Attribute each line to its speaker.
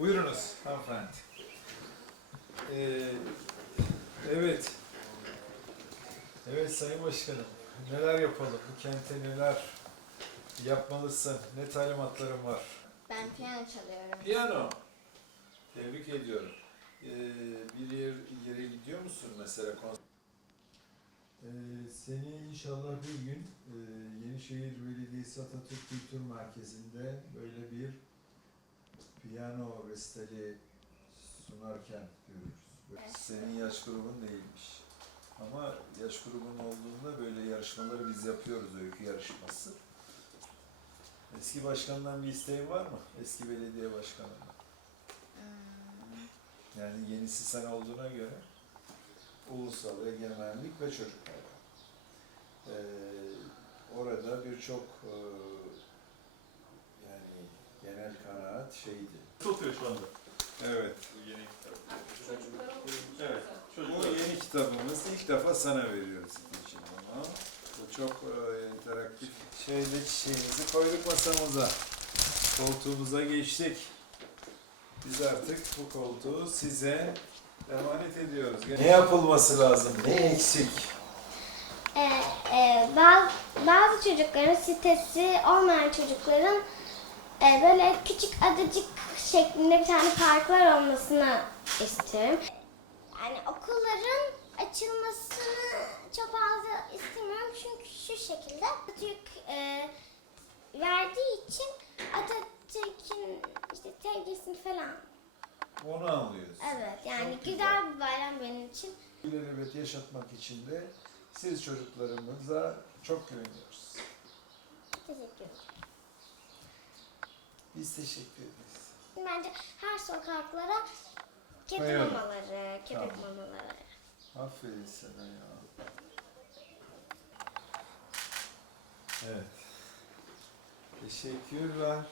Speaker 1: Buyurunuz hanımefendi. Ee, evet. Evet Sayın Başkanım. Neler yapalım? Bu kente neler yapmalısın? Ne talimatların var?
Speaker 2: Ben piyano çalıyorum.
Speaker 1: Piyano. Tebrik ediyorum. Ee, bir yer, yere gidiyor musun mesela? kon- Ee, seni inşallah bir gün e, Yenişehir Belediyesi Atatürk Kültür Merkezi'nde böyle bir piyano restali sunarken görürüz. Senin yaş grubun değilmiş. Ama yaş grubun olduğunda böyle yarışmaları biz yapıyoruz, öykü yarışması. Eski başkandan bir isteğin var mı? Eski belediye başkanından.
Speaker 2: Hmm,
Speaker 1: Yani yenisi sen olduğuna göre ulusal egemenlik ve çocuk bayramı. Ee, orada birçok e, genel kanaat şeydi.
Speaker 3: Tutuyor şu anda.
Speaker 1: Evet.
Speaker 3: Bu yeni kitap.
Speaker 4: Evet.
Speaker 1: Bu yeni kitabımız ilk defa sana veriyoruz için bunu. Bu çok e, interaktif. Şeyde çiçeğimizi koyduk masamıza. Koltuğumuza geçtik. Biz artık bu koltuğu size emanet ediyoruz. Ne yapılması lazım? Ne eksik?
Speaker 2: e, e, bazı, bazı çocukların sitesi olmayan çocukların e, böyle küçük adacık şeklinde bir tane parklar olmasını istiyorum. Yani okulların açılmasını çok fazla istemiyorum çünkü şu şekilde Atatürk e, verdiği için Atatürk'ün işte sevgisini falan.
Speaker 1: Onu anlıyoruz.
Speaker 2: Evet yani
Speaker 1: Çok güzel.
Speaker 2: güzel bir bayram benim için.
Speaker 1: İlelebet yaşatmak için de siz çocuklarımıza çok güveniyoruz.
Speaker 2: Teşekkür ederim.
Speaker 1: Biz teşekkür ederiz.
Speaker 2: Bence her sokaklara kedi
Speaker 1: Koyalım.
Speaker 2: mamaları, köpek
Speaker 1: Tamam.
Speaker 2: mamaları.
Speaker 1: Aferin sana ya. Evet. Teşekkürler.